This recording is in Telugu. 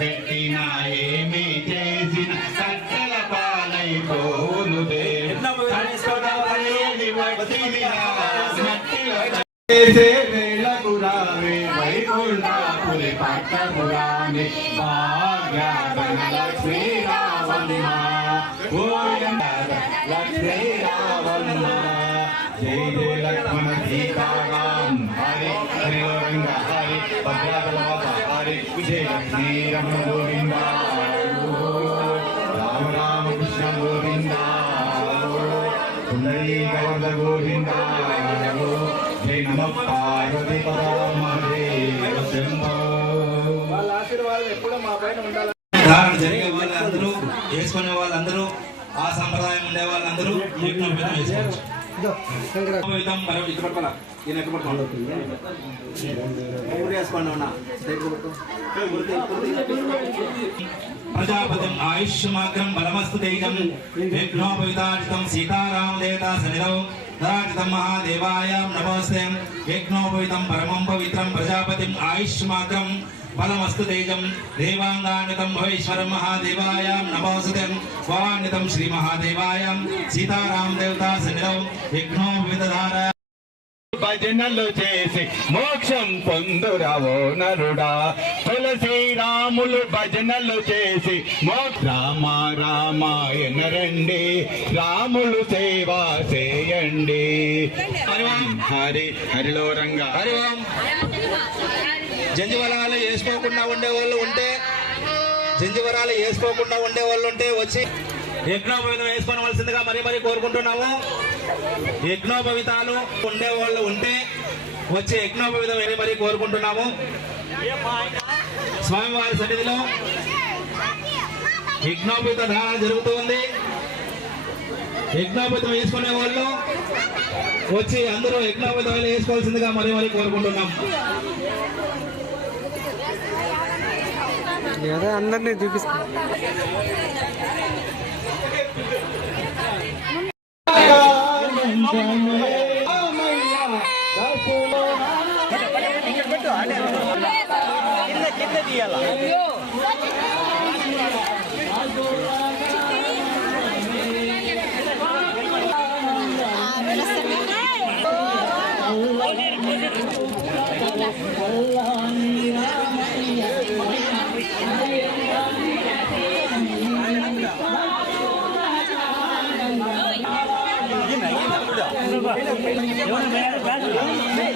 పెట్టినా ఏమి చేసిన కట్టెల పాలైపోనుదే చేసే వేళకు రావే వైకుంఠపురి పట్టకు రాని భాగ్యలక్ష్మీ రావమ్మ లక్ష్మీ రావమ్మ జై జయ లక్ష్మణ సీతారాం హరి హరి రంగ హరి భద్రావత హరి విజయ లక్ష్మీ రమణ గోవింద రామ రామ కృష్ణ గోవింద పుండరీ గౌర గోవింద జై నమ పార్వతీ పరమహదేవ శంభో. వాళ్ళ ఆశీర్వాదం ఎప్పుడూ మా పైన ఉండాలి. ధారణ జరిగే వాళ్ళందరూ చేసుకునే వాళ్ళందరూ ఆ సంప్రదాయం ఉండే వాళ్ళందరూ యజ్ఞోపేతం చేసుకోవచ్చు. ప్రజాపతిం ఆయుష్మాగ్రం బలమస్తు తేజం యజ్ఞోపవితాజితం సీతారామదేవతా సన్నిధౌ ధరాజితం మహాదేవాయ నమోస్తే యజ్ఞోపవితం పరమం పవిత్రం ప్రజాపతిం ఆయుష్మాగ్రం బలమస్తు తేజం దేవాంగాన్వితం భవేశ్వరం మహాదేవాయ నమోస్తుతే భవాన్వితం శ్రీ మహాదేవాయ సీతారామ దేవతా సన్నిధౌ యజ్ఞోపవితధార భజనలు చేసి మోక్షం పొందురావో నరుడా తులసి రాములు భజనలు చేసి రామ రామాయణ రండి రాములు సేవా చేయండి హరి హరిలో రంగా హరి ఓం. జంజివరాలు వేసుకోకుండా ఉండేవాళ్ళు ఉంటే వచ్చి యజ్ఞోపవితం వేసుకోవలసిందిగా మరీ కోరుకుంటున్నాము. యజ్ఞోపవితాలు ఉండేవాళ్ళు ఉంటే వచ్చి యజ్ఞోపవితం మరీ కోరుకుంటున్నాము. స్వామివారి సన్నిధిలో యజ్ఞోపవిత ధారణ జరుగుతుంది. యజ్ఞోపవితం వేసుకునే వాళ్ళు వచ్చి అందరూ యజ్ఞోపవితం వేసుకోవాల్సిందిగా మరీ కోరుకుంటున్నాం. అందరినీ చూపిస్తాం. ఎవరు